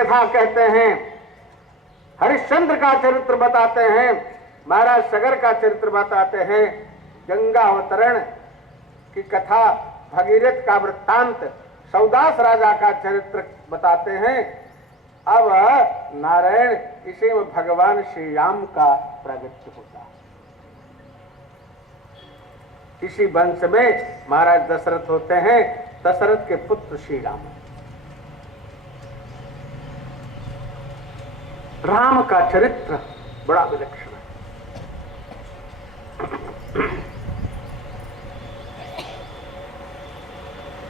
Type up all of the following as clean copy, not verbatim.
कथा कहते हैं, हरिश्चंद्र का चरित्र बताते हैं, महाराज सगर का चरित्र बताते हैं, गंगा अवतरण की कथा, भगीरथ का वृत्तांत, सौदास राजा का चरित्र बताते हैं। अब नारायण इसी में भगवान श्री राम का प्रागट्य होता है। इसी वंश में महाराज दशरथ होते हैं, दशरथ के पुत्र श्री राम। राम का चरित्र बड़ा विलक्षण है।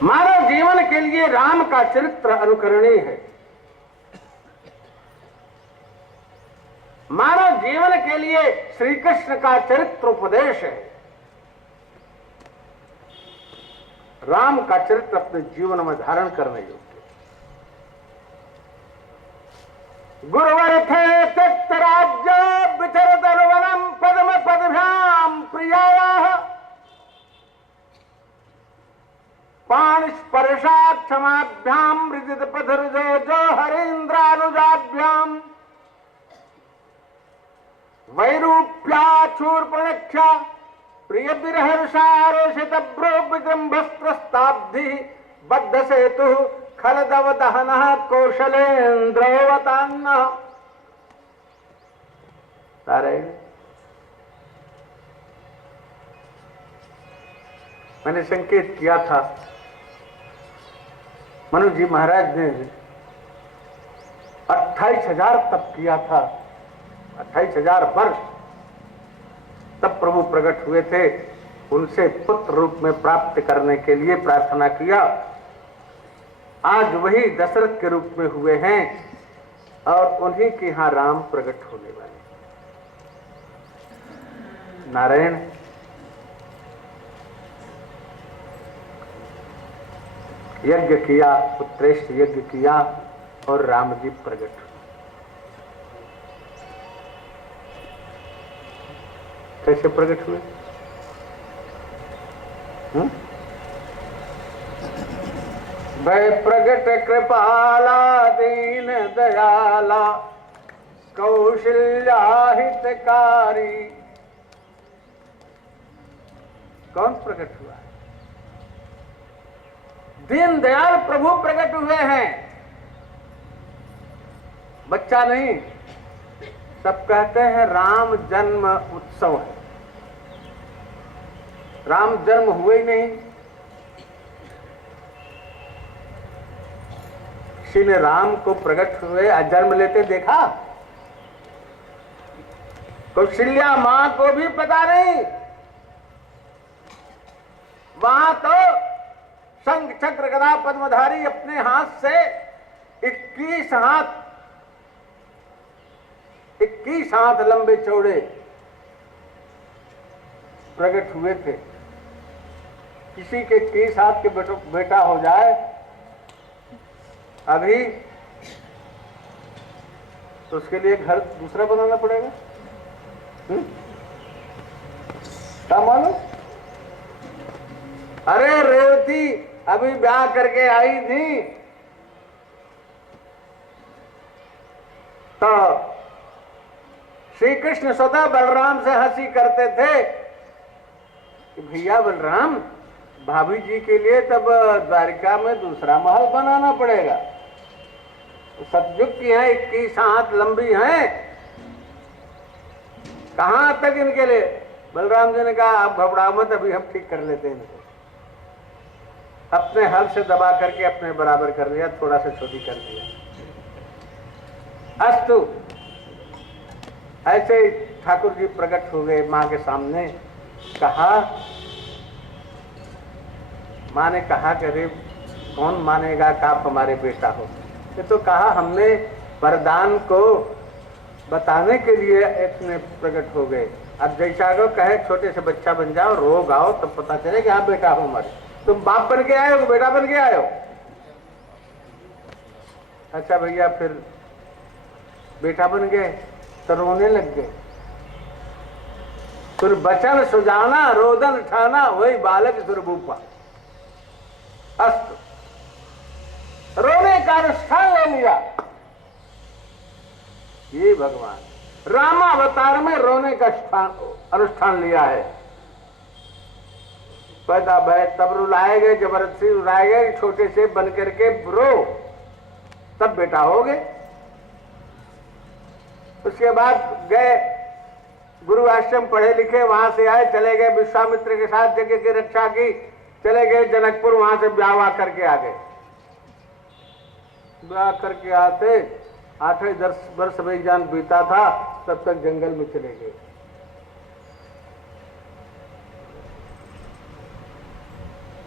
मानव जीवन के लिए राम का चरित्र अनुकरणीय है। मानव जीवन के लिए श्री कृष्ण का चरित्र उपदेश है। राम का चरित्र अपने जीवन में धारण करने योग्य। गुरुवर थे त्यक्त राज्य विचरत वनम पद्म पदभ्याम प्रियायाः पाणिस्पर्शा क्षमाभ्याम मृदित पथरुजो जो हरेन्द्रानुजाभ्याम वैरूप्या शूर्पणक्षा प्रिय विरहर्षारोषित भ्रो विजृंभस्त्रस्ताब्धि बद्ध सेतु खलदव दहन कौशलेन्द्रवतान्न। सारे मैंने संकेत किया था, मनु जी महाराज ने 28,000 तप किया था, 28,000 वर्ष तब प्रभु प्रकट हुए थे। उनसे पुत्र रूप में प्राप्त करने के लिए प्रार्थना किया। आज वही दशरथ के रूप में हुए हैं और उन्हीं के यहां राम प्रकट होने वाले। नारायण यज्ञ किया, उत्कृष्ट यज्ञ किया और राम जी प्रकट हुए। कैसे प्रकट हुए? भय प्रगट कृपाला दीन दयाला कौशल्या हितकारी। कौन प्रकट हुआ? दीन दयाल प्रभु प्रकट हुए हैं। बच्चा नहीं, सब कहते हैं राम जन्म उत्सव है। राम जन्म हुए ही नहीं। किसी ने राम को प्रकट हुए जन्म लेते देखा? कौशल्या मां को भी पता नहीं। वहां तो शंख चक्र गदा पद्मधारी अपने हाथ से 21 हाथ लंबे चौड़े प्रकट हुए थे। किसी के 21 हाथ के बेटा हो जाए अभी तो उसके लिए घर दूसरा बनाना पड़ेगा। क्या मालूम? अरे रेवती अभी ब्याह करके आई थी तो श्री कृष्ण स्वतः बलराम से हंसी करते थे कि भैया बलराम, भाभी जी के लिए तब द्वारिका में दूसरा महल बनाना पड़ेगा। सतयुग की हैं, 21 हाथ लंबी हैं, कहां तक इनके लिए? बलराम जी ने कहा आप घबराओ मत, अभी हम ठीक कर लेते हैं इनको। अपने हल से दबा करके अपने बराबर कर लिया, थोड़ा सा छोटी कर दिया। अस्तु, ऐसे ही ठाकुर जी प्रकट हो गए मां के सामने। कहा, मां ने कहा कि अरे कौन मानेगा कि आप हमारे बेटा हो? ये तो कहा हमने वरदान को बताने के लिए इतने प्रकट हो गए। अब जैसा को कहे छोटे से बच्चा बन जाओ, रोग आओ, तब पता चले कि हाँ बेटा हो हमारे। तुम बाप बन के आए हो, बेटा बन के आए हो। अच्छा भैया, फिर बेटा बन गए तो रोने लग गए। फिर बचन सुजाना रोदन ठाना, वही बालक सुरभूपा। अस्तु, रोने का अनुष्ठान ले लिया। ये भगवान रामावतार में रोने का अनुष्ठान लिया है। पैदा भय तब रुलाए गए, जबरदस्ती रुलाए गए, छोटे से बन करके रो, तब बेटा हो गए। उसके बाद गए गुरु आश्रम, पढ़े लिखे, वहां से आए, चले गए विश्वामित्र के साथ जगह की रक्षा की, चले गए जनकपुर, वहां से ब्याह करके आ गए। ब्याह करके आते 8-10 वर्ष भाई जान बीता था, तब तक जंगल में चले गए।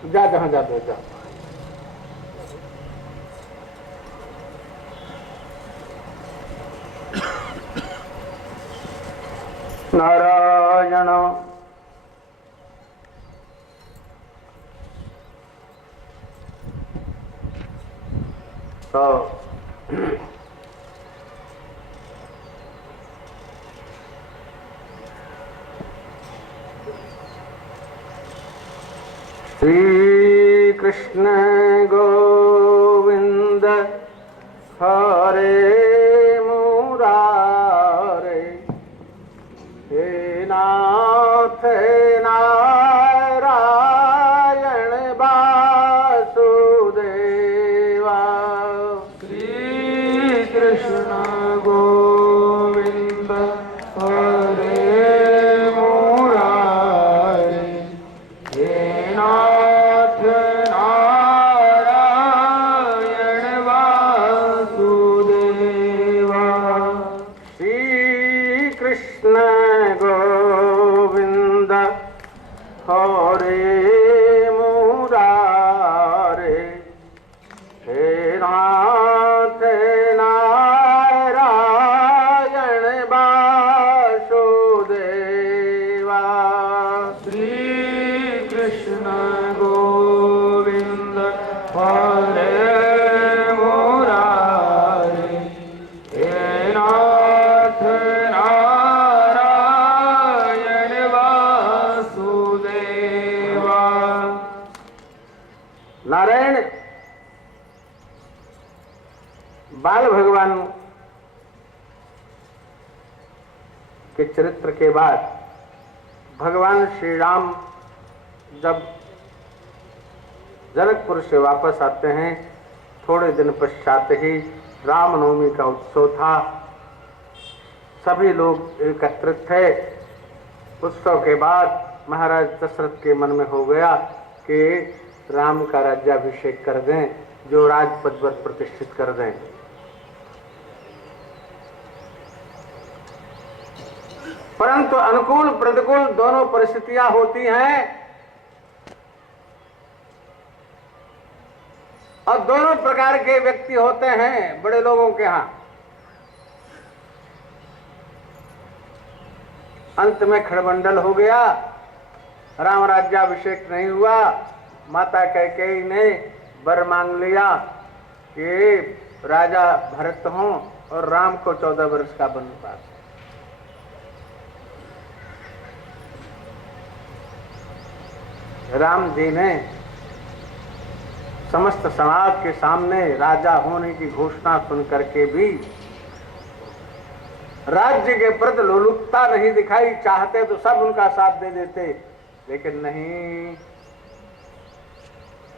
जा जहां जा दो जा। नारायण तो श्री कृष्ण गोविंद हरे मुरारे, हे नाथ नारायण वासुदेवा। श्री कृष्ण गोविंद हरे मुरारे, हे नाथ नारायण वासुदेवा। श्री कृष्ण गोविंद हरे मुरारे, हे नाथ नारायण वासुदेवा। श्री कृष्ण गोविंद हरे मुरारे, हे नाथ नारायण वासुदेवा। नारायण बाल भगवान के चरित्र के बाद भगवान श्री राम जब जनकपुर से वापस आते हैं, थोड़े दिन पश्चात ही रामनवमी का उत्सव था। सभी लोग एकत्रित थे। उत्सव के बाद महाराज दशरथ के मन में हो गया कि राम का राज्याभिषेक कर दें, जो राजपद पर प्रतिष्ठित कर दें। परंतु अनुकूल प्रतिकूल दोनों परिस्थितियां होती हैं और दोनों प्रकार के व्यक्ति होते हैं बड़े लोगों के यहां। अंत में खड़बंडल हो गया, राम राज्याभिषेक नहीं हुआ। माता कैकेयी ने वर मांग लिया कि राजा भरत हों और राम को 14 वर्ष का वनवास। राम जी ने समस्त समाज के सामने राजा होने की घोषणा सुन करके भी राज्य के प्रति लोलुपता नहीं दिखाई। चाहते तो सब उनका साथ दे देते, लेकिन नहीं।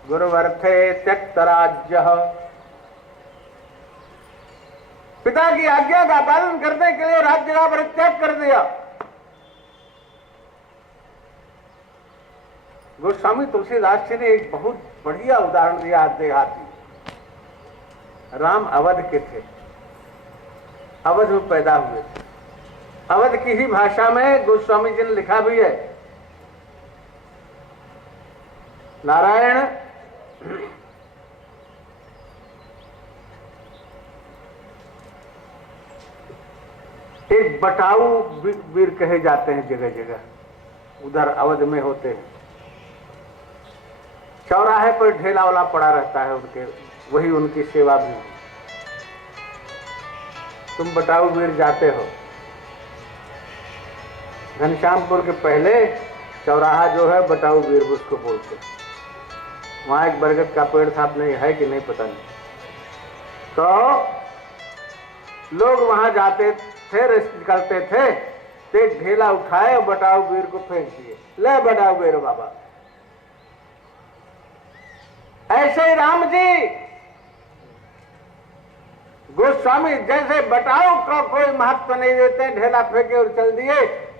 गुरुवर्थे त्यक्त राज्य, पिता की आज्ञा का पालन करने के लिए राज्य का परित्याग कर दिया। गोस्वामी तुलसीदास जी ने एक बहुत बढ़िया उदाहरण दिया देहाती। राम अवध के थे, अवध में पैदा हुए थे। अवध की ही भाषा में गोस्वामी जी ने लिखा भी है। नारायण एक बटाऊ वीर कहे जाते हैं, जगह जगह उधर अवध में होते हैं। चौराहे पर ढेला वाला पड़ा रहता है उनके, वही उनकी सेवा भी। तुम बटाऊ वीर जाते हो, घनश्यामपुर के पहले चौराहा जो है बटाऊ वीर उसको बोलते। वहां एक बरगद का पेड़ था, अपने है कि नहीं पता नहीं। तो लोग वहां जाते थे, निकलते थे, तो एक ढेला उठाए और बटाऊ वीर को फेंक दिए, ले बटाऊ वीर बाबा। ऐसे ही राम जी गोस्वामी जैसे बटाऊ का कोई महत्व नहीं देते, ढेला फेंके और चल दिए,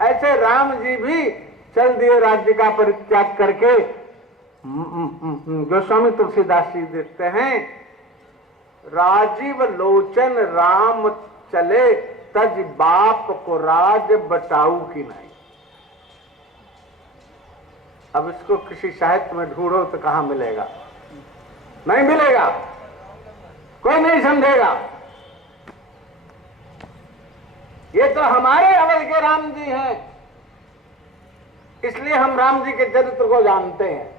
ऐसे राम जी भी चल दिए राज्य का परित्याग करके। गोस्वामी तुलसीदास जी देखते हैं, राजीव लोचन राम चले, तज बाप को राज बटाऊ की नहीं। अब इसको किसी साहित्य में ढूंढो तो कहां मिलेगा? नहीं मिलेगा, कोई नहीं समझेगा। ये तो हमारे अवध के राम जी हैं, इसलिए हम राम जी के चरित्र को जानते हैं।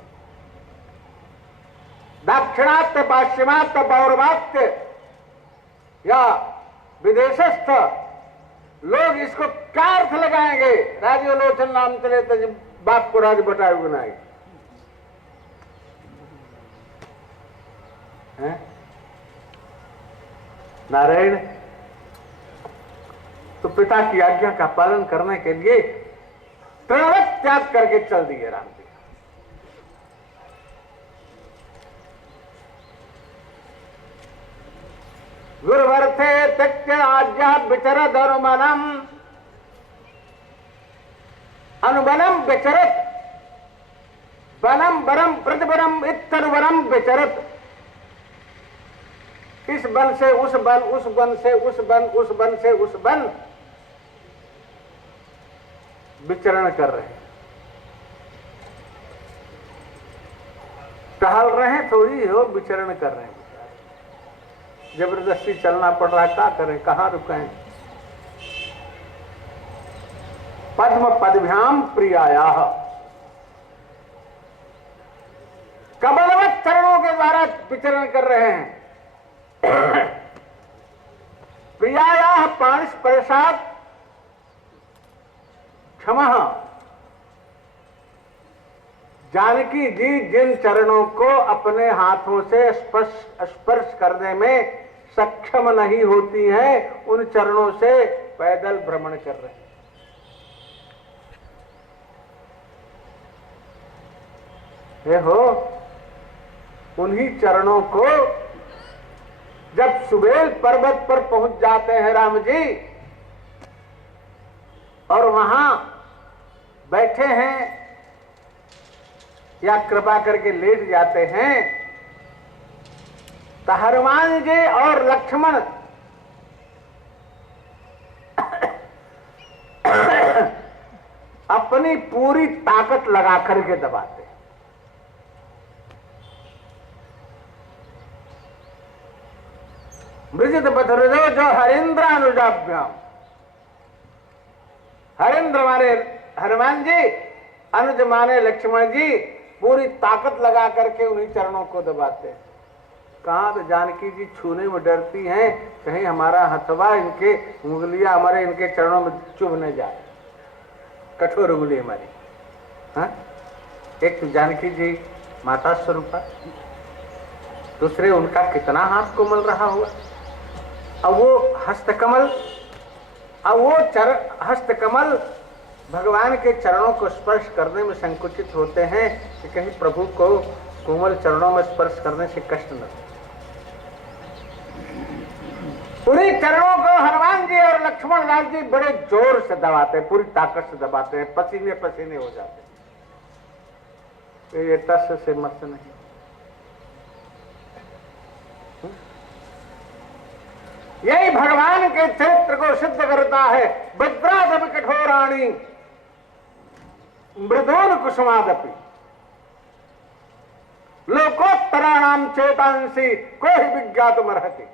दाक्षिणात्य, पाश्चिमात्य, पौर्वात्य या विदेशस्थ लोग इसको क्या अर्थ लगाएंगे? राजीवलोचन नाम चले तो बाप को राज बटाऊ बनाए। नारायण तो पिता की आज्ञा का पालन करने के लिए प्रणवत त्याग करके चल दिए राम जी। गुरुवर्थे त्यक्त्य आज्ञा विचरद अनुमनम, अनुबनम विचरत, बनम बरम प्रतिबरम इत्तरवरम विचरत। इस वन से उस वन, उस वन से उस वन, उस वन से उस वन विचरण कर रहे हैं, टहल रहे हैं, थोड़ी हो विचरण कर रहे हैं। जबरदस्ती चलना पड़ रहा है, क्या करें, कहां रुकें? पद्म पदभ्याम प्रियाया, कमलवत चरणों के द्वारा विचरण कर रहे हैं। प्रियाया पांच प्रसाद क्षमा, जानकी जी जिन चरणों को अपने हाथों से स्पर्श करने में सक्षम नहीं होती हैं, उन चरणों से पैदल भ्रमण कर रहे हैं। हे हो, उन्हीं चरणों को जब सुबेल पर्वत पर पहुंच जाते हैं राम जी और वहां बैठे हैं या कृपा करके लेट जाते हैं, तो हनुमान जी और लक्ष्मण अपनी पूरी ताकत लगा करके दबाते हैं। मृजित बधरुदो जो हरेंद्र अनुजाभ्याम, हरेंद्र माने हनुमान जी, अनुज माने लक्ष्मण जी, पूरी ताकत लगा करके उन्हीं चरणों को दबाते हैं। कहां तो जानकी जी छूने में डरती हैं, कहीं हमारा हथवा, इनके उंगलियां हमारे इनके चरणों में चुभ न जाए, कठोर उंगली हमारी। हाँ, एक तो जानकी जी माता स्वरूपा, दूसरे उनका कितना हाथ कोमल रहा हुआ। अब वो हस्तकमल, अब वो हस्तकमल भगवान के चरणों को स्पर्श करने में संकुचित होते हैं कि कहीं प्रभु को कोमल चरणों में स्पर्श करने से कष्ट न हो। उन्हीं चरणों को हनुमान जी और लक्ष्मण लाल जी बड़े जोर से दबाते हैं, पूरी ताकत से दबाते हैं, पसीने पसीने हो जाते हैं। ये टस से मत नहीं। यही भगवान के चरित्र को सिद्ध करता है। वज्रादपि कठोराणि मृदून कुसुमादपि लोकोत्तराणाम चेतांसी को ही विज्ञातुमर्हति।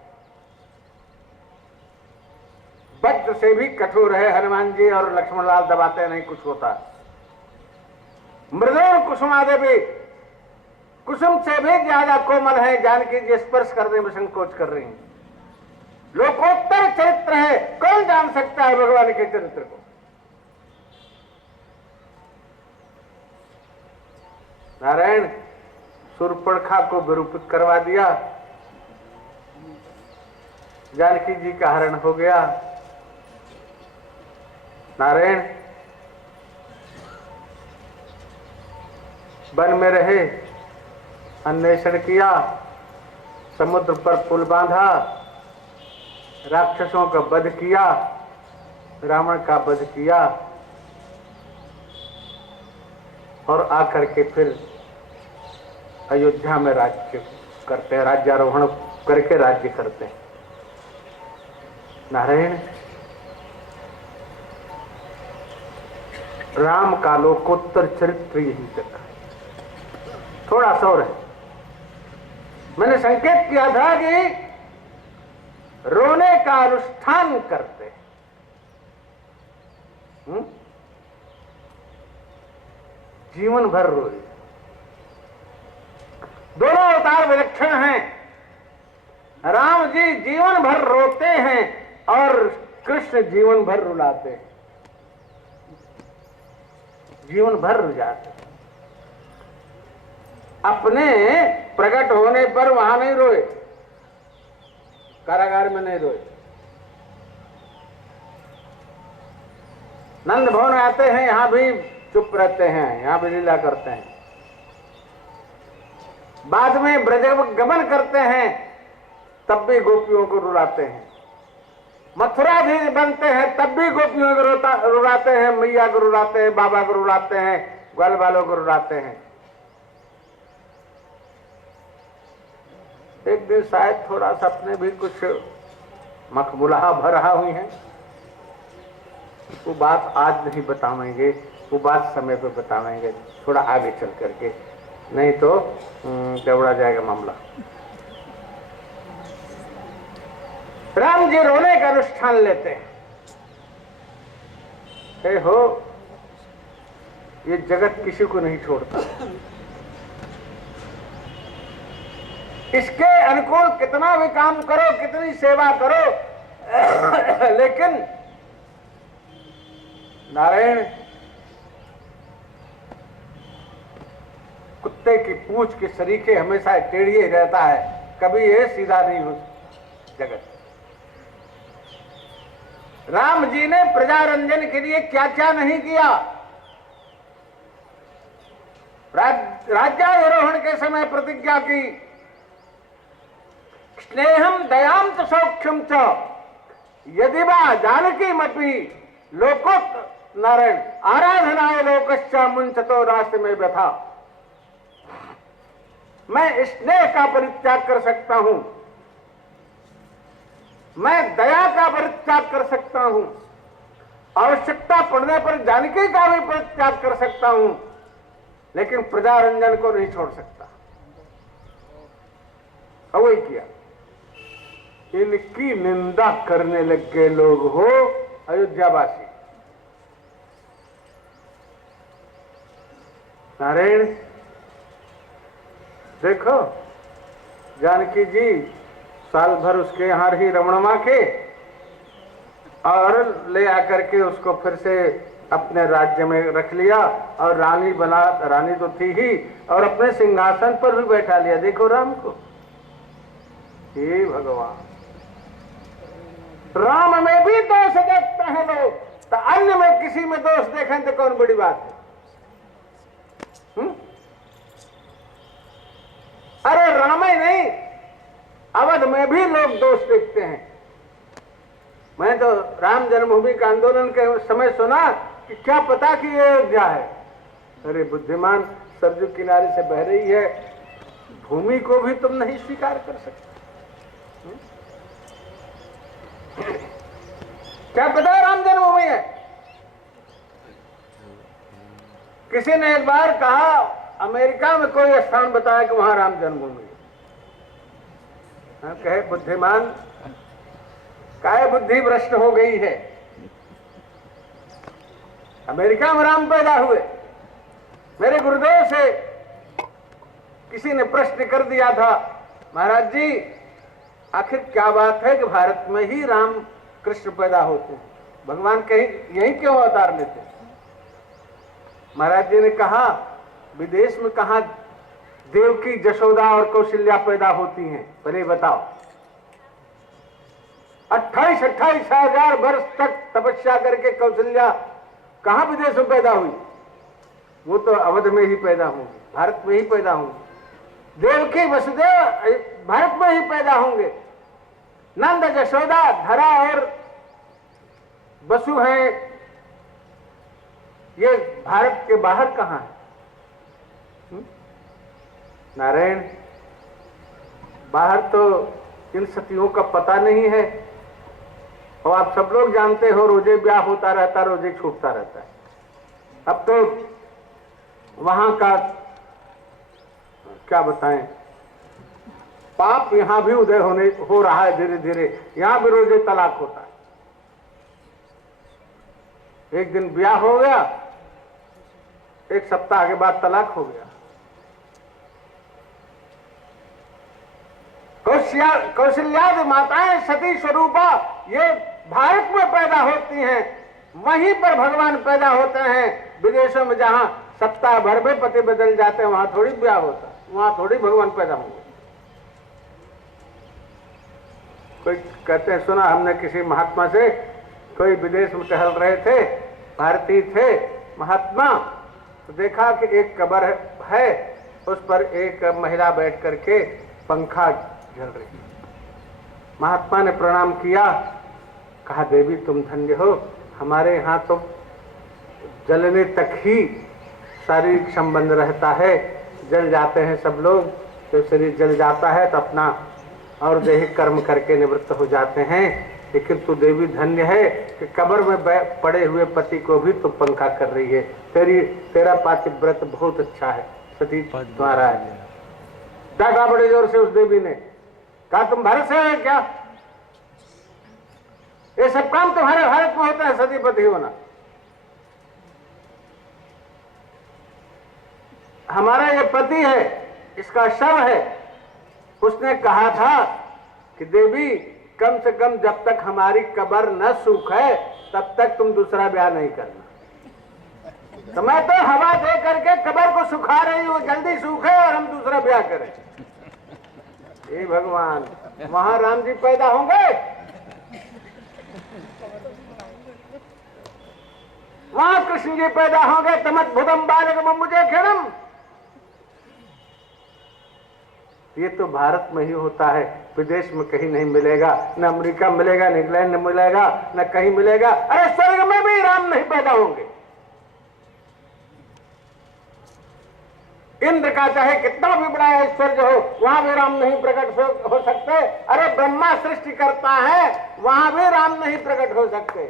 वज्र से भी कठोर है हनुमान जी और लक्ष्मण लाल, दबाते नहीं कुछ होता। मृदून कुसुमादपि, कुसुम से भी ज्यादा कोमल है, जानकी जी स्पर्श करने में संकोच कर रही हैं। लोकोत्तर चरित्र है, कौन जान सकता है भगवान के चरित्र को? नारायण शूर्पणखा को विरूपित करवा दिया, जानकी जी का हरण हो गया। नारायण वन में रहे, अन्वेषण किया, समुद्र पर पुल बांधा, राक्षसों का वध किया, रावण का वध किया और आकर के फिर अयोध्या में राज्य करते हैं, राज्यारोहण करके राज्य करते हैं। नारायण राम का लोकोत्तर चरित्र यही तक, थोड़ा सा और है। मैंने संकेत किया था कि रोने का अनुष्ठान करते, जीवन भर रोए। दोनों अवतार विलक्षण हैं। राम जी जीवन भर रोते हैं और कृष्ण जीवन भर रुलाते हैं, जीवन भर रुलाते हैं। अपने प्रकट होने पर वहां नहीं रोए, कारागार में नहीं रोए। नंद भवन आते हैं, यहां भी चुप रहते हैं, यहां भी लीला करते हैं। बाद में ब्रज गमन करते हैं, तब भी गोपियों को रुलाते हैं। मथुराधीश बनते हैं, तब भी गोपियों को रुलाते हैं, मैया को रुलाते हैं, बाबा को रुलाते हैं, ग्वाल बालों को रुलाते हैं। एक दिन शायद थोड़ा सा अपने भी कुछ मखमुलाहा भर हुई है, वो बात आज नहीं बताएंगे, वो बात समय पे बताएंगे, थोड़ा आगे चल करके, नहीं तो गड़बड़ा जाएगा मामला। राम जी रोने का अनुष्ठान लेते हैं। हे हो, ये जगत किसी को नहीं छोड़ता, इसके अनुकूल कितना भी काम करो, कितनी सेवा करो, लेकिन नारायण कुत्ते की पूंछ के सरीखे हमेशा टेढ़ी ही रहता है, कभी ये सीधा नहीं हो जगत। राम जी ने प्रजा रंजन के लिए क्या क्या नहीं किया। राज्यारोहण के समय प्रतिज्ञा की, स्नेहम दयाम च सौख्यम च यदि वा जानकीमपि लोकोत नारायण आराधनाय लोकश्च मुंचतो राष्ट्र में व्यथा। मैं स्नेह का परित्याग कर सकता हूं, मैं दया का परित्याग कर सकता हूं, आवश्यकता पड़ने पर जानकी का भी परित्याग कर सकता हूं, लेकिन प्रजा रंजन को नहीं छोड़ सकता। और वही किया। इनकी निंदा करने लग गए लोग हो अयोध्यावासी। नारायण देखो, जानकी जी साल भर उसके यहां रही रमण मां के, और ले आकर के उसको फिर से अपने राज्य में रख लिया और रानी बना, रानी तो थी ही, और अपने सिंहासन पर भी बैठा लिया। देखो राम को, हे भगवान, राम में भी दोष देखते हैं लोग, तो अन्य में किसी में दोष देखें तो कौन बड़ी बात है। अरे राम ही नहीं, अवध में भी लोग दोष देखते हैं। मैं तो राम जन्मभूमि का आंदोलन के समय सुना कि क्या पता कि ये अयोध्या है। अरे बुद्धिमान, सरजू किनारे से बह रही है, भूमि को भी तुम नहीं स्वीकार कर सकते। क्या पता राम जन्मभूमि है। किसी ने एक बार कहा अमेरिका में कोई स्थान बताया कि वहां राम जन्मभूमि है। कहे बुद्धिमान, काहे बुद्धि भ्रष्ट हो गई है। अमेरिका में राम पैदा हुए। मेरे गुरुदेव से किसी ने प्रश्न कर दिया था, महाराज जी आखिर क्या बात है कि भारत में ही राम कृष्ण पैदा होते हैं, भगवान कहीं यही क्यों अवतार लेते हैं। महाराज जी ने कहा, विदेश में कहा देवकी, जशोदा और कौशल्या पैदा होती हैं, पहले बताओ। 28 हजार वर्ष तक तपस्या करके कौशल्या कहां विदेश में पैदा हुई? वो तो अवध में ही पैदा होंगे, भारत में ही पैदा होंगे। देवकी वसुदेव भारत में ही पैदा होंगे। नंद यशोदा धरा और वसु हैं, ये भारत के बाहर कहां है? नारायण, बाहर तो इन सतियों का पता नहीं है। और आप सब लोग जानते हो रोजे ब्याह होता रहता, रोजे छूटता रहता है। अब तो वहां का क्या बताएं, पाप यहां भी उदय हो रहा है धीरे धीरे। यहां भी रोजे तलाक होता है। एक दिन ब्याह हो गया, एक सप्ताह के बाद तलाक हो गया। कौशल्यादि माताएं सती स्वरूपा ये भारत में पैदा होती हैं, वहीं पर भगवान पैदा होते हैं। विदेशों में जहां सप्ताह भर में पति बदल जाते हैं वहां थोड़ी ब्याह होता है, वहां थोड़ी भगवान पैदा होंगे। कोई कहते हैं, सुना हमने किसी महात्मा से, कोई विदेश में टहल रहे थे, भारतीय थे महात्मा, तो देखा कि एक कब्र है, उस पर एक महिला बैठ करके पंखा झल रही। महात्मा ने प्रणाम किया, कहा देवी तुम धन्य हो, हमारे यहाँ तो जलने तक ही शारीरिक संबंध रहता है, जल जाते हैं सब लोग, तो शरीर जल जाता है तो अपना और दैहिक कर्म करके निवृत्त हो जाते हैं। लेकिन तू देवी धन्य है कि कब्र में पड़े हुए पति को भी तू पंखा कर रही है। तेरा पातिव्रत बहुत अच्छा है, सती तुम्हारा है। डाका बड़े जोर से उस देवी ने कहा, तुम भारत से हो क्या? ये सब काम तुम्हारे भारत में होता है, सतीपति होना। हमारा ये पति है, इसका शव है। उसने कहा था कि देवी कम से कम जब तक हमारी कब्र न सूखे तब तक तुम दूसरा ब्याह नहीं करना। तो मैं तो हवा दे करके कब्र को सुखा रही हूं, जल्दी सूखे और हम दूसरा ब्याह करें। हे भगवान, वहां राम जी पैदा होंगे, वहां कृष्ण जी पैदा होंगे। तमद्भुतम बालकम मुझे खेड़म। ये तो भारत में ही होता है, विदेश में कहीं नहीं मिलेगा, न अमेरिका मिलेगा, न इंग्लैंड में मिलेगा, न कहीं मिलेगा। अरे स्वर्ग में भी राम नहीं पैदा होंगे। इंद्र का चाहे कितना भी बड़ा ऐश्वर्य हो, वहां भी राम नहीं प्रकट हो सकते। अरे ब्रह्मा सृष्टि करता है, वहां भी राम नहीं प्रकट हो सकते।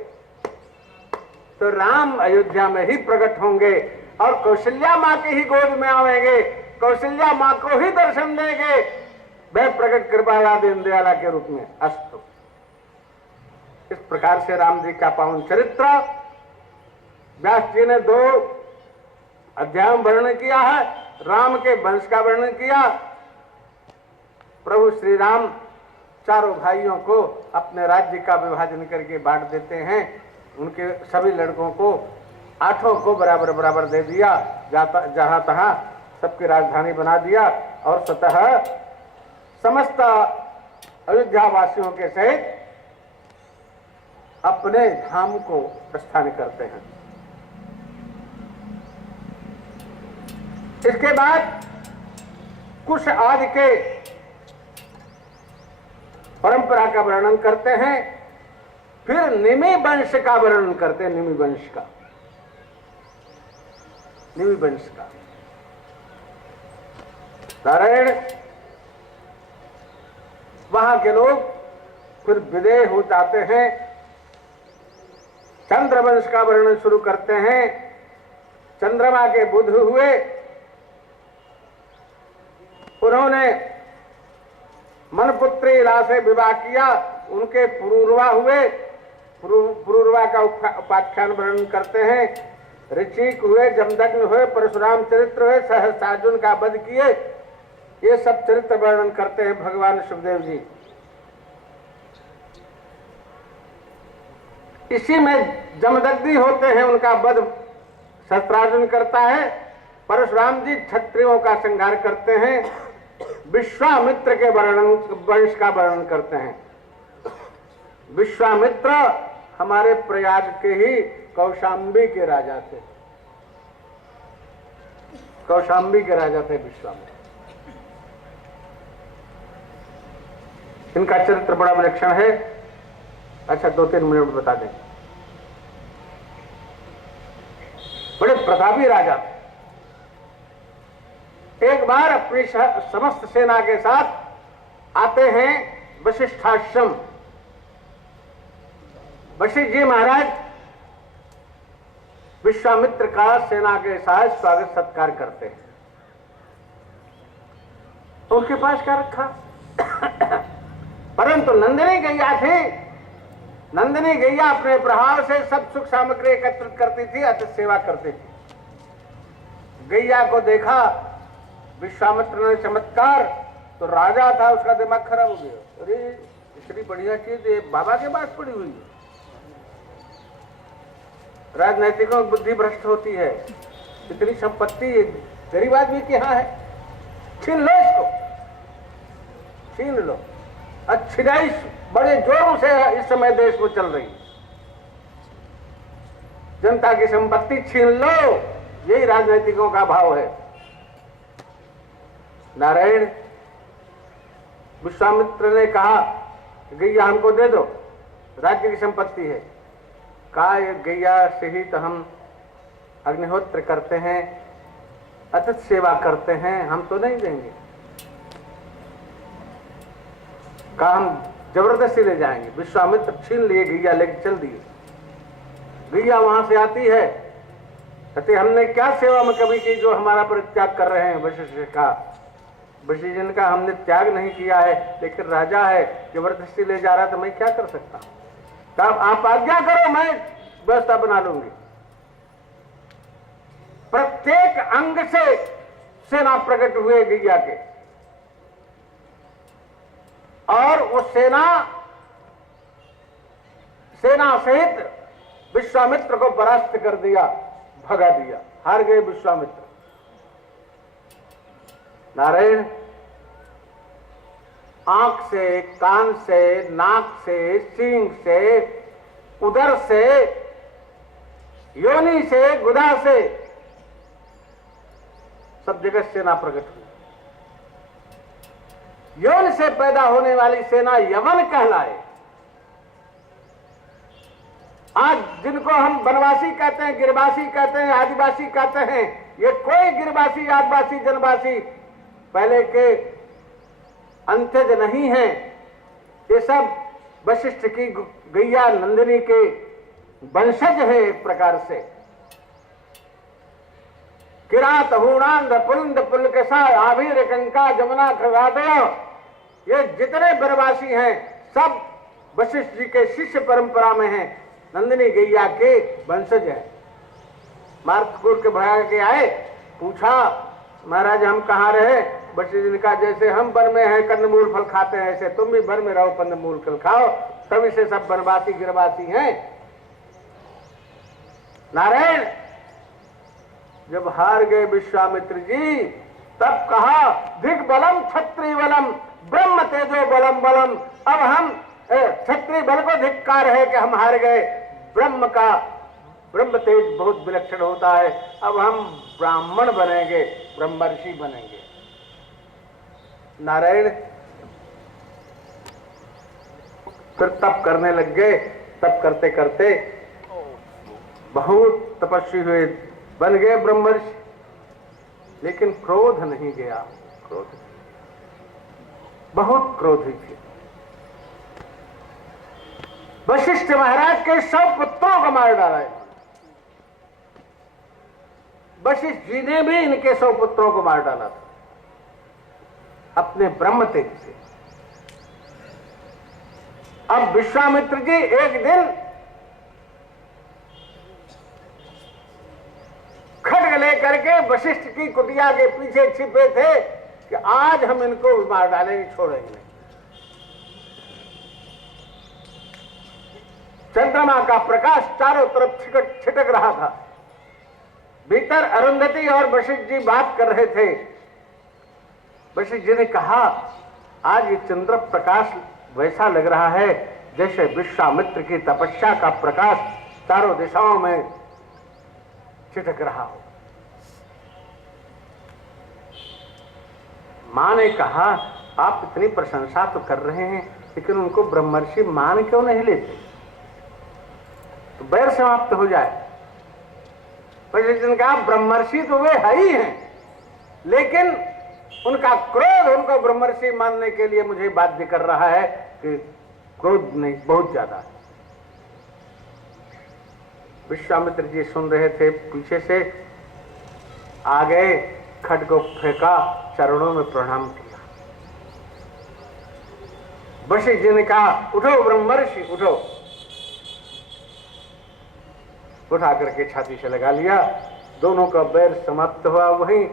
तो राम अयोध्या में ही प्रकट होंगे और कौशल्या माँ की ही गोद में आवेंगे, कौशल्या माँ को ही दर्शन देंगे, वह प्रकट कृपाला दीन दयाला के रूप में। अस्तु। इस प्रकार से राम जी का पावन चरित्र व्यास जी ने 2 अध्यायों में वर्णन किया है। राम के वंश का वर्णन किया। प्रभु श्री राम चारों भाइयों को अपने राज्य का विभाजन करके बांट देते हैं। उनके सभी लड़कों को 8 को बराबर बराबर दे दिया, जहां तहां सबकी राजधानी बना दिया और स्वतः समस्त अयोध्या वासियों के सहित अपने धाम को प्रस्थान करते हैं। इसके बाद कुश आदि के परंपरा का वर्णन करते हैं, फिर निमि वंश का वर्णन करते हैं। निमि वंश का, निमि वंश का नारायण, वहां के लोग फिर विदेह हो जाते हैं। चंद्रवंश का वर्णन शुरू करते हैं। चंद्रमा के बुध हुए, उन्होंने मनपुत्री ला से विवाह किया, उनके पुरूरवा हुए। पुरूरवा का उपाख्यान वर्णन करते हैं। ऋचिक हुए, जमदग्नि हुए, परशुराम चरित्र हुए, सहस्त्रार्जुन का वध किए। ये सब चरित्र वर्णन करते हैं भगवान सुखदेव जी। इसी में जमदग्नि होते हैं, उनका वध सहस्त्रार्जुन करता है। परशुराम जी क्षत्रियों का संहार करते हैं। विश्वामित्र के वंश का वर्णन करते हैं। विश्वामित्र हमारे प्रयाग के ही कौशाम्बी के राजा थे। कौशाम्बी के राजा थे विश्वामित्र। इनका चरित्र बड़ा विलक्षण है। अच्छा 2-3 मिनट बता दें। बड़े प्रतापी राजा थे। एक बार अपनी समस्त सेना के साथ आते हैं वशिष्ठाश्रम। वशिष्ठ जी महाराज विश्वामित्र का सेना के साथ स्वागत सत्कार करते हैं। तो उनके पास क्या रखा? परंतु नंदिनी गैया थी। नंदिनी गैया अपने प्रभाव से सब सुख सामग्री एकत्रित करती थी, अतिथि सेवा करती थी। गैया को देखा विश्वामित्र ने चमत्कार, तो राजा था, उसका दिमाग खराब हो गया। अरे इतनी बढ़िया चीज ये बाबा के पास पड़ी हुई है। राजनैतिकों में बुद्धि भ्रष्ट होती है। इतनी संपत्ति गरीब आदमी के यहाँ है, छीन लो इसको, छीन लो। छिदाई बड़े जोरों से इस समय देश में चल रही है। जनता की संपत्ति छीन लो, यही राजनीतिकों का भाव है। नारायण विश्वामित्र ने कहा गैया हमको दे दो, राज्य की संपत्ति है। कहा गैया से ही तो हम अग्निहोत्र करते हैं, अतिथि सेवा करते हैं, हम तो नहीं देंगे। कहा हम जबरदस्ती ले जाएंगे। विश्वामित्र छीन लिए, गैया लेके चल दिए। गैया वहां से आती है, कहते हमने क्या सेवा में कभी की जो हमारा परित्याग कर रहे हैं। वशिष्ठ का, वशिष्ठ जी का हमने त्याग नहीं किया है, लेकिन राजा है जबरदस्ती ले जा रहा, तो मैं क्या कर सकता हूं। तब आप आज्ञा करो, मैं व्यवस्था बना लूंगी। प्रत्येक अंग से सेना प्रकट हुए गैया के, और वो सेना सहित विश्वामित्र को परास्त कर दिया, भगा दिया, हार गए विश्वामित्र। नारायण आंख से, कान से, नाक से, सींग से, उदर से, योनि से, गुदा से, सब जगह सेना प्रकट हुई। यौन से पैदा होने वाली सेना यवन कहलाए। आज जिनको हम वनवासी कहते हैं, गिरवासी कहते हैं, आदिवासी कहते हैं, ये कोई गिरवासी, आदिवासी, जनवासी पहले के अंत्यज नहीं है। ये सब वशिष्ठ की गैया नंदिनी के वंशज है। एक प्रकार से किरात, हूणांध, पुलिंद, पुलकेशा, आभीर, कंका, जमुना, खगादय, ये जितने वनवासी हैं सब वशिष्ठ जी के शिष्य परंपरा में हैं, नंदिनी गैया के वंशज हैं। मार्तपुर के भगा के आए, पूछा महाराज हम कहाँ रहे। वशिष्ठ जी ने कहा जैसे हम वन में हैं कंदमूल फल खाते हैं, ऐसे तुम भी वन में रहो, कंदमूल फल खाओ, तभी से सब वनवासी गिरवासी हैं। नारायण जब हार गए विश्वामित्र जी, तब कहा धिक बलम क्षत्रिय बलम ब्रह्म तेजो बलम बलम। अब हम क्षत्रिय बल को धिक्कार है कि हम हार गए। ब्रह्म तेज बहुत विलक्षण होता है। अब हम ब्राह्मण बनेंगे, ब्रह्मर्षि बनेंगे। नारायण फिर तप करने लग गए। तप करते करते बहुत तपस्वी हुए, बन गए ब्रह्मर्षि। लेकिन क्रोध नहीं गया, क्रोध बहुत क्रोधी थे। वशिष्ठ महाराज के 100 पुत्रों को मार डाला है। वशिष्ठ जी ने भी इनके 100 पुत्रों को मार डाला था अपने ब्रह्म तेज से। अब विश्वामित्र जी एक दिन खड्ग लेकर के वशिष्ठ की कुटिया के पीछे छिपे थे कि आज हम इनको मार डालेंगे, छोड़ेंगे नहीं। चंद्रमा का प्रकाश चारों तरफ छिटक रहा था। भीतर अरुंधति और वशिष्ठ जी बात कर रहे थे। वशिष्ठ जी ने कहा आज ये चंद्र प्रकाश वैसा लग रहा है जैसे विश्वामित्र की तपस्या का प्रकाश चारों दिशाओं में छिटक रहा हो। मां ने कहा, आप इतनी प्रशंसा तो कर रहे हैं, लेकिन उनको ब्रह्मर्षि मान क्यों नहीं लेते, तो बैर समाप्त हो जाए। कहा ब्रह्मर्षि तो वे है ही हैं, लेकिन उनका क्रोध उनको ब्रह्मर्षि मानने के लिए मुझे बाध्य कर रहा है कि क्रोध नहीं बहुत ज्यादा है। विश्वामित्र जी सुन रहे थे, पीछे से आ गए, खड्ग को फेंका, चरणों में प्रणाम किया। वशिष्ठ जी ने कहा, उठो ब्रह्मर्षि उठो। उठा करके छाती से लगा लिया, दोनों का बैर समाप्त हुआ वहीं।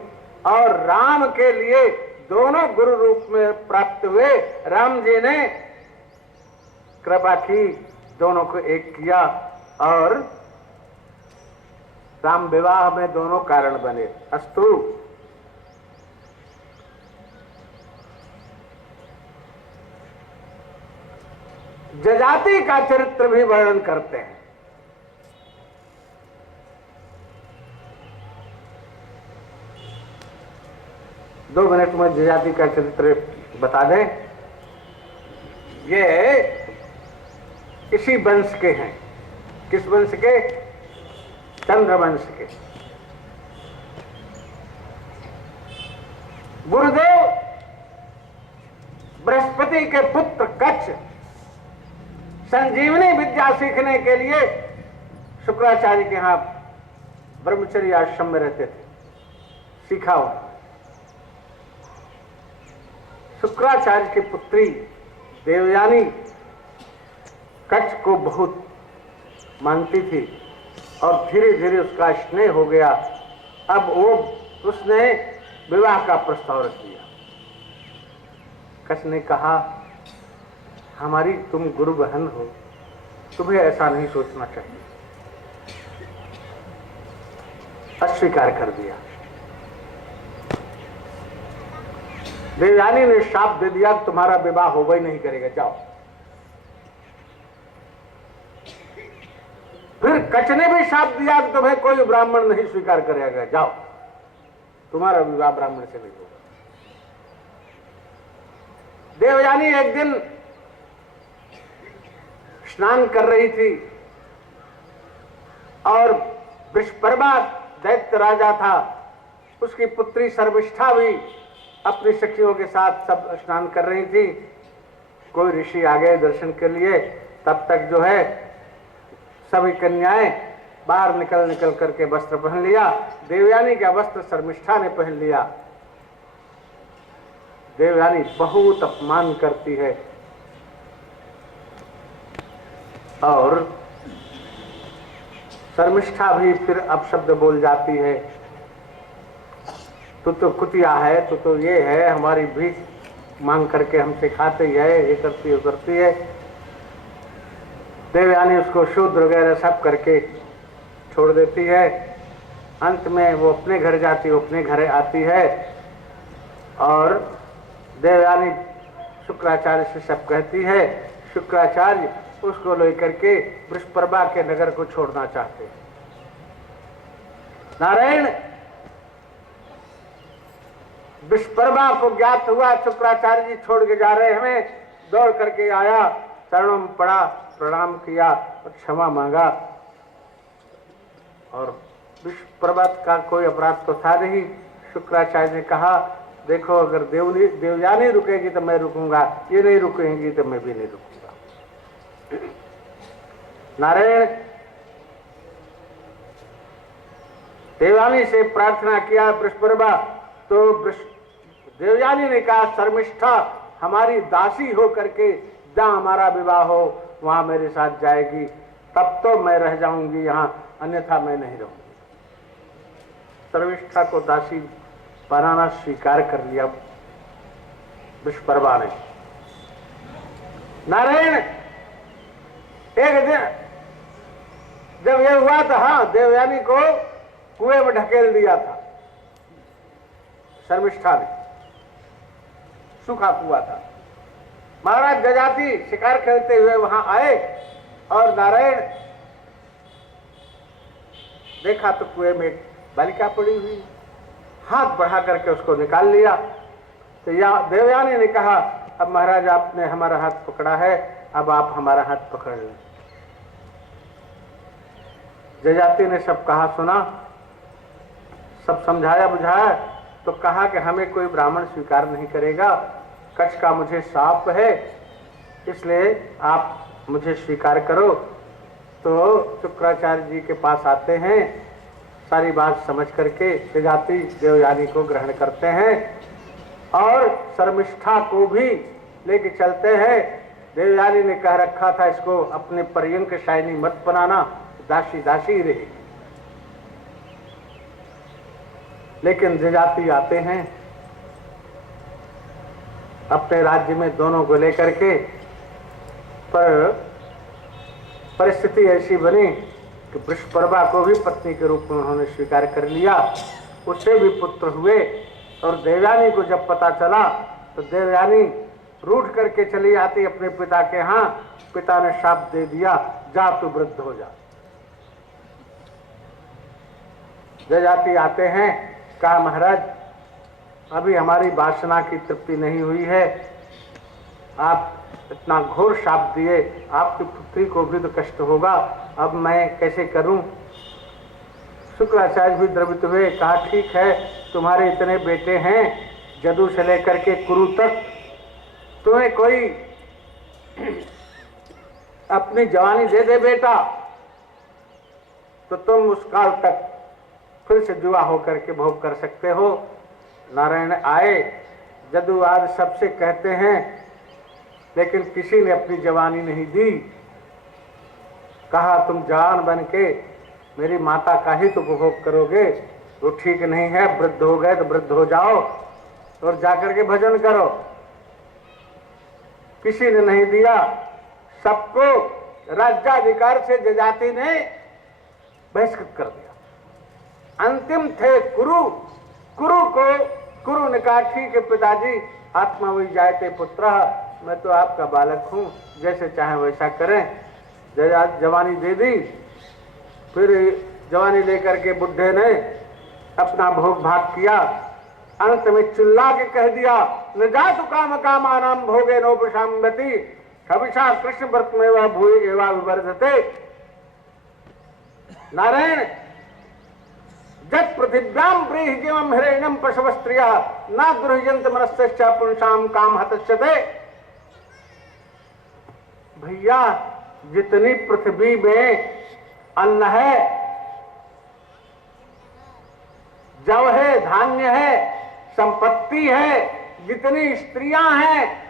और राम के लिए दोनों गुरु रूप में प्राप्त हुए। राम जी ने कृपा की, दोनों को एक किया और राम विवाह में दोनों कारण बने। अस्तु। जजाति का चरित्र भी वर्णन करते हैं। दो मिनट में जजाति का चरित्र बता दें। ये इसी वंश के हैं। किस वंश के? चंद्रवंश के। गुरुदेव बृहस्पति के पुत्र कच्छ संजीवनी विद्या सीखने के लिए शुक्राचार्य के यहां ब्रह्मचर्य आश्रम में रहते थे। सीखा उन्होंने। शुक्राचार्य की पुत्री देवयानी कच्छ को बहुत मानती थी और धीरे धीरे उसका स्नेह हो गया। अब उसने विवाह का प्रस्ताव रख दिया। कच्छ ने कहा, हमारी तुम गुरु बहन हो, तुम्हें ऐसा नहीं सोचना चाहिए। अस्वीकार कर दिया। देवयानी ने शाप दे दिया, तुम्हारा विवाह होगा ही नहीं करेगा, जाओ। फिर कच्छ ने भी शाप दिया कि तुम्हें कोई ब्राह्मण नहीं स्वीकार करेगा, जाओ, तुम्हारा विवाह ब्राह्मण से नहीं होगा। देवयानी एक दिन स्नान कर रही थी और वृषपर्वा दैत्य राजा था, उसकी पुत्री सर्विष्ठा भी अपनी सखियों के साथ सब स्नान कर रही थी। कोई ऋषि आ गए दर्शन के लिए। तब तक जो है सभी कन्याएं बाहर निकल करके वस्त्र पहन लिया। देवयानी का वस्त्र शर्मिष्ठा ने पहन लिया। देवयानी बहुत अपमान करती है और शर्मिष्ठा भी फिर अपशब्द बोल जाती है, तू तो कुतिया है, तू तो ये है, हमारी भीख मांग करके हमसे खाते ही है, ये करती है, वो करती है। देवयानी उसको शूद्र वगैरह सब करके छोड़ देती है। अंत में वो अपने घर जाती है, अपने घर आती है और देवयानी शुक्राचार्य से सब कहती है। शुक्राचार्य उसको लेकर के वृषपर्वा के नगर को छोड़ना चाहते हैं। नारायण वृषपर्वा को ज्ञात हुआ शुक्राचार्य जी छोड़ के जा रहे, हमें दौड़ करके आया, चरणों में पड़ा, प्रणाम किया और क्षमा मांगा। और वृषपर्वा का कोई अपराध तो था नहीं। शुक्राचार्य ने कहा, देखो अगर देवयानी रुकेगी तो मैं रुकूंगा, ये नहीं रुकेंगी तो मैं भी नहीं रुकूंगा। नारायण देवयानी से प्रार्थना किया वृषपर्वा, तो देवयानी ने कहा, शर्मिष्ठा हमारी दासी हो करके जहां हमारा विवाह हो वहां मेरे साथ जाएगी, तब तो मैं रह जाऊंगी यहाँ, अन्यथा मैं नहीं रहूंगी। शर्मिष्ठा को दासी बनाना स्वीकार कर लिया वृषपर्वा ने। नारायण एक दिन जब यह हुआ तो हाँ, देवयानी को कुएं में ढकेल दिया था शर्मिष्ठा ने, सूखा कुआ था। महाराज जजाति शिकार खेलते हुए वहां आए और नारायण देखा तो कुएं में एक बालिका पड़ी हुई, हाथ बढ़ा करके उसको निकाल लिया। तो देवयानी ने कहा, अब महाराज आपने हमारा हाथ पकड़ा है, अब आप हमारा हाथ पकड़ लें। जजाति ने सब कहा सुना, सब समझाया बुझाया, तो कहा कि हमें कोई ब्राह्मण स्वीकार नहीं करेगा, कच्छ का मुझे शाप है, इसलिए आप मुझे स्वीकार करो। तो शुक्राचार्य जी के पास आते हैं, सारी बात समझ करके जजाति देवयानी को ग्रहण करते हैं और शर्मिष्ठा को भी लेके चलते हैं। देवयानी ने कह रखा था इसको अपने पर्यंक शायनी मत बनाना, दासी दासी ही रहे। लेकिन जजाति आते हैं अपने राज्य में दोनों को लेकर के, पर परिस्थिति ऐसी बनी कि वृषपर्वा को भी पत्नी के रूप में उन्होंने स्वीकार कर लिया, उससे भी पुत्र हुए। और देवयानी को जब पता चला तो देवयानी रूठ करके चली आती अपने पिता के यहाँ। पिता ने शाप दे दिया, जा तू वृद्ध हो जा। जजाति आते हैं, कहा महाराज अभी हमारी वासना की तृप्ति नहीं हुई है, आप इतना घोर शाप दिए, आपकी पुत्री को भी तो कष्ट होगा, अब मैं कैसे करूं। शुक्राचार्य भी द्रवित हुए, कहा ठीक है, तुम्हारे इतने बेटे हैं, जदू से लेकर के कुरु तक, तुम्हें कोई अपनी जवानी दे दे बेटा, तो तुम उस काल तक फिर से जुआ होकर के भोग कर सकते हो। नारायण आए, जदू आज सबसे कहते हैं, लेकिन किसी ने अपनी जवानी नहीं दी। कहा तुम जवान बन के मेरी माता का ही तो उपभोग करोगे, वो ठीक नहीं है, वृद्ध हो गए तो वृद्ध हो जाओ और जाकर के भजन करो। किसी ने नहीं दिया, सबको राज्याधिकार से जजाति ने बहिष्कृत कर दिया। अंतिम थे कुरु ने कहा ठीक है पिताजी, आत्मा वही जायते पुत्र, मैं तो आपका बालक हूं, जैसे चाहे वैसा करें। जवानी दे दी, फिर जवानी लेकर के बुढ़े ने अपना भोग भाग किया। अंत में चिल्ला के कह दिया, न जातु काम कामानाम भोगे नोपशाम्यति, हविषा कृष्ण व्रत में वह भूय एवा विवर्धते। नारायण जत पृथिव्याम प्रीहिजिवम हिरण्यम पशव स्त्रिया न गृह्यंत मनस्यश्च पुंसाम काम हतश्यते। भैया जितनी पृथ्वी में अन्न है, जव है, धान्य है, संपत्ति है, जितनी स्त्रियां हैं,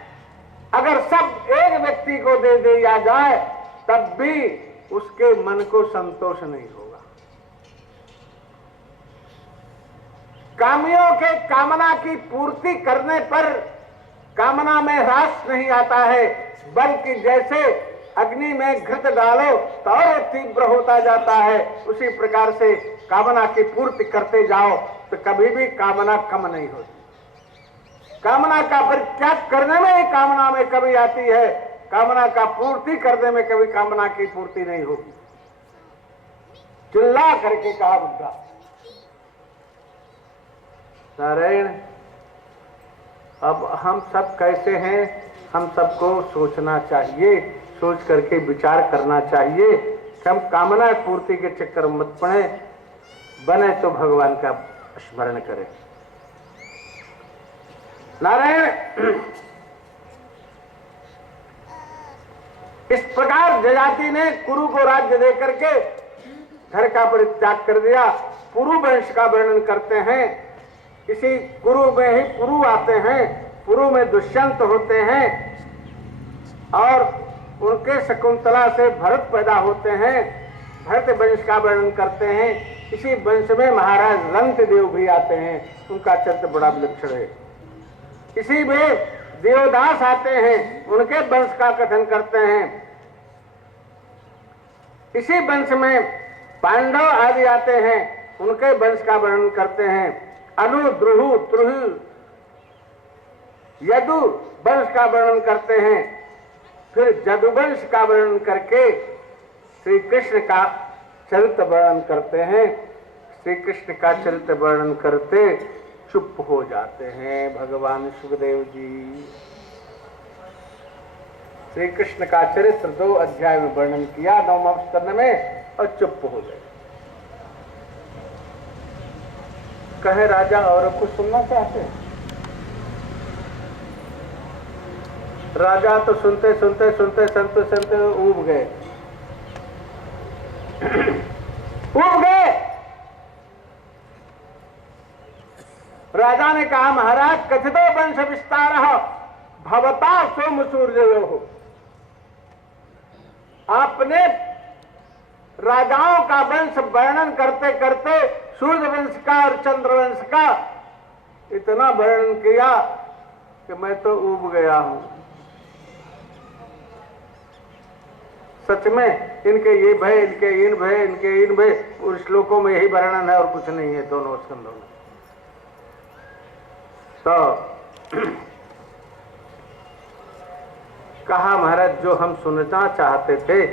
अगर सब एक व्यक्ति को दे दिया जाए तब भी उसके मन को संतोष नहीं होगा। कामियों के कामना की पूर्ति करने पर कामना में ह्रास नहीं आता है, बल्कि जैसे अग्नि में घृत डालो तो और तीव्र होता जाता है, उसी प्रकार से कामना की पूर्ति करते जाओ तो कभी भी कामना कम नहीं होती। कामना का परित्याग करने में ही कामना में कभी आती है, कामना का पूर्ति करने में कभी कामना की पूर्ति नहीं होगी। चिल्ला करके कहा बुद्धा। नारायण अब हम सब कैसे हैं, हम सबको सोचना चाहिए, सोच करके विचार करना चाहिए कि हम कामना पूर्ति के चक्कर में मत पड़े, बने तो भगवान का स्मरण करें। नारायण इस प्रकार जजाति ने कुरु को राज्य देकर के घर का परित्याग कर दिया। पुरु वंश का वर्णन करते हैं, इसी कुरु में ही पुरु आते हैं, पुरु में दुष्यंत होते हैं और उनके शकुंतला से भरत पैदा होते हैं। भरत वंश का वर्णन करते हैं, इसी वंश में महाराज रंतदेव भी आते हैं, उनका चरित्र बड़ा विलक्षण है। इसी में देवदास आते हैं, उनके वंश का कथन करते हैं। इसी वंश में पांडव आदि आते हैं, उनके वंश का वर्णन करते हैं। अनु द्रुहु त्रुहु यदु वंश का वर्णन करते हैं, फिर जदुवंश का वर्णन करके श्री कृष्ण का चरित्र वर्णन करते हैं। श्री कृष्ण का चरित्र वर्णन करते चुप हो जाते हैं भगवान सुखदेव जी। श्री कृष्ण का चरित्र 2 अध्याय में वर्णन किया 9वां स्कंद में, और चुप हो गए। कहे राजा और कुछ सुनना चाहते हैं? राजा तो सुनते सुनते सुनते सुनते सुनते ऊब गए, ऊब गए। राजा ने कहा, महाराज कथितो वंश विस्तार भवता सोम सूर्यो हो। आपने राजाओं का वंश वर्णन करते करते सूर्य वंश का और चंद्रवंश का इतना वर्णन किया कि मैं तो ऊब गया हूं। सच में इनके ये भय, इनके इन भय, इनके इन भय, उस श्लोकों में यही वर्णन है और कुछ नहीं है दोनों स्कंदों में। तो कहा, महाराज जो हम सुनना चाहते थे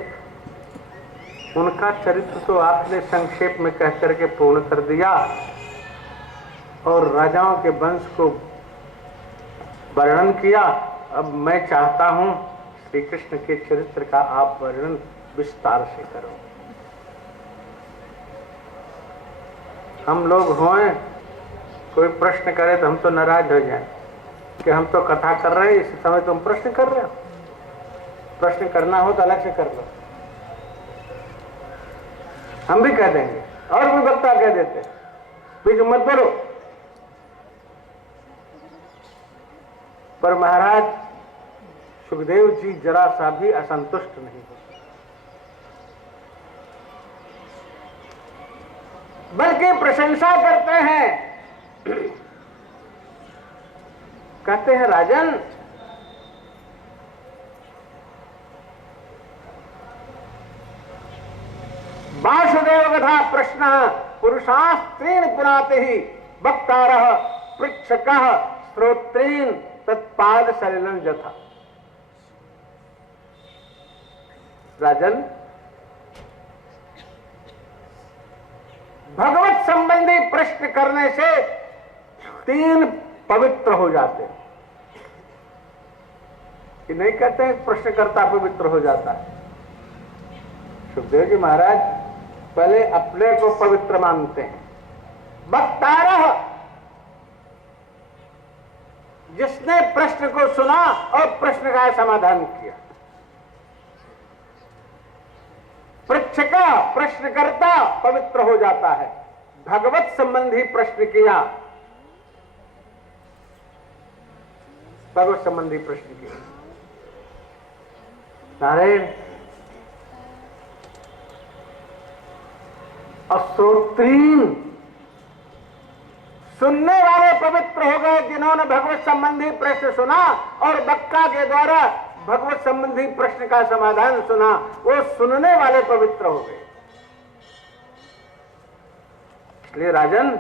उनका चरित्र तो आपने संक्षेप में कह करके पूर्ण कर दिया, और राजाओं के वंश को वर्णन किया। अब मैं चाहता हूं श्री कृष्ण के चरित्र का आप वर्णन विस्तार से करो। हम लोग हों, कोई प्रश्न करे तो हम तो नाराज हो जाए कि हम तो कथा कर रहे हैं, इस समय तुम प्रश्न कर रहे हो। प्रश्न करना हो तो अलग से कर लो, हम भी कह देंगे और भी वक्ता कह देते, बीच मत बोलो। पर महाराज सुखदेव जी जरा सा भी असंतुष्ट नहीं होते, बल्कि प्रशंसा करते हैं। कहते हैं, राजन वासुदेव कथा प्रश्न पुरुषास्त्रीन पुराते ही वक्तारः पृच्छकः श्रोत्रीन तत्पाद सलिलं यथा। राजन, भगवत संबंधी प्रश्न करने से 3 पवित्र हो जाते हैं। कि नहीं कहते हैं प्रश्नकर्ता पवित्र हो जाता है। सुखदेव जी महाराज पहले अपने को पवित्र मानते हैं। वक्तारः, जिसने प्रश्न को सुना और प्रश्न का समाधान किया। पृच्छका, प्रश्नकर्ता पवित्र हो जाता है। भगवत संबंधी प्रश्न किया, भगवत संबंधी प्रश्न किया। नारायण, अश्रोत्रीन, सुनने वाले पवित्र हो गए जिन्होंने भगवत संबंधी प्रश्न सुना और वक्ता के द्वारा भगवत संबंधी प्रश्न का समाधान सुना, वो सुनने वाले पवित्र हो गए। इसलिए राजन,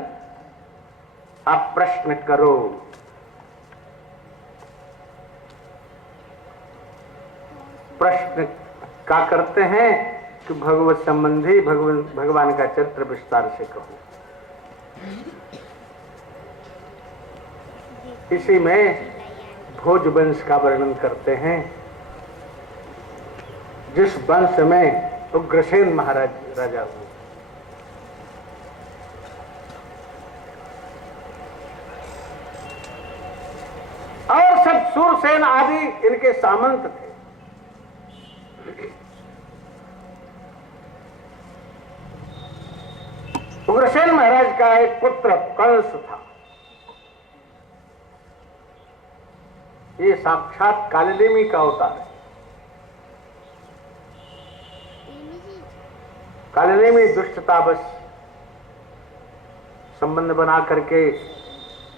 आप प्रश्न करो। प्रश्न क्या करते हैं कि भगवत संबंधी भगवान का चरित्र विस्तार से कहो। इसी में भोज वंश का वर्णन करते हैं, जिस वंश में उग्रसेन महाराज राजा हुए। और सब सूरसेन आदि इनके सामंत थे। उग्रसेन महाराज का एक पुत्र कंस था। ये साक्षात कालनेमी का अवतार है। कालनेमी दुष्टता बस संबंध बना करके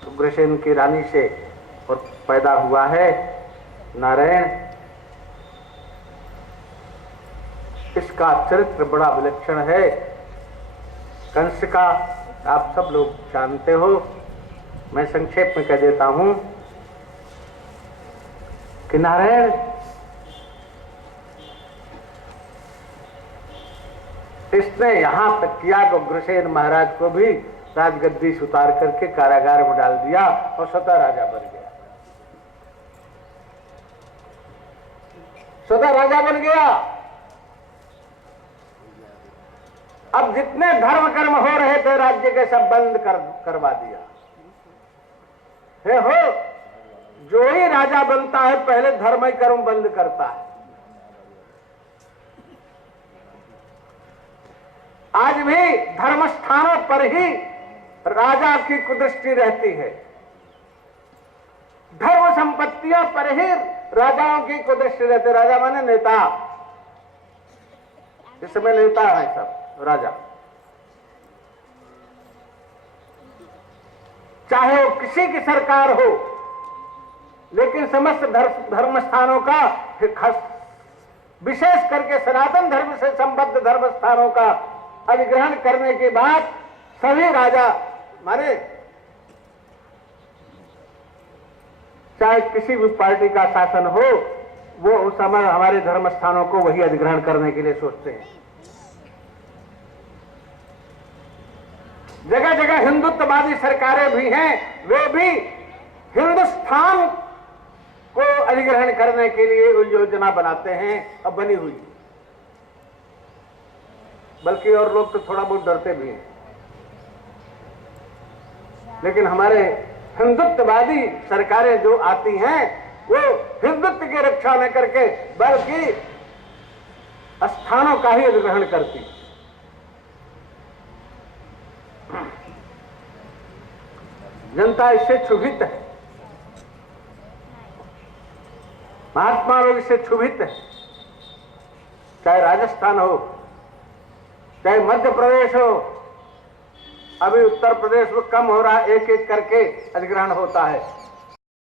उग्रसेन की रानी से और पैदा हुआ है नारायण। इसका चरित्र बड़ा विलक्षण है। कंस का आप सब लोग जानते हो, मैं संक्षेप में कह देता हूं। कि नारायण इसने यहां तक किया कि उग्रसेन महाराज को भी राजगद्दी से उतार करके कारागार में डाल दिया और स्वतः राजा बन गया। स्वतः राजा बन गया। अब जितने धर्म कर्म हो रहे थे राज्य के सब बंद करवा दिया। हे हो, जो ही राजा बनता है पहले धर्म कर्म बंद करता है। आज भी धर्म स्थानों पर ही राजा की कुदृष्टि रहती है, धर्म संपत्तियों पर ही राजाओं की कुदृष्टि रहती है। राजा माने नेता, इस समय नेता है सब राजा, चाहे वो किसी की सरकार हो, लेकिन समस्त धर्म स्थानों का, विशेष करके सनातन धर्म से संबद्ध धर्म स्थानों का अधिग्रहण करने के बाद सभी राजा माने चाहे किसी भी पार्टी का शासन हो, वो उस समय हमारे धर्म स्थानों को वही अधिग्रहण करने के लिए सोचते हैं। जगह जगह हिंदुत्ववादी सरकारें भी हैं, वे भी हिंदुस्तान को अधिग्रहण करने के लिए योजना बनाते हैं, अब बनी हुई। बल्कि और लोग तो थोड़ा बहुत डरते भी हैं, लेकिन हमारे हिंदुत्ववादी सरकारें जो आती हैं वो हिंदुत्व की रक्षा न करके बल्कि स्थानों का ही अधिग्रहण करती। जनता इससे क्षुभित है, महात्मा लोग इससे क्षुभित है। चाहे राजस्थान हो, चाहे मध्य प्रदेश हो, अभी उत्तर प्रदेश में कम हो रहा है, एक एक करके अधिग्रहण होता है।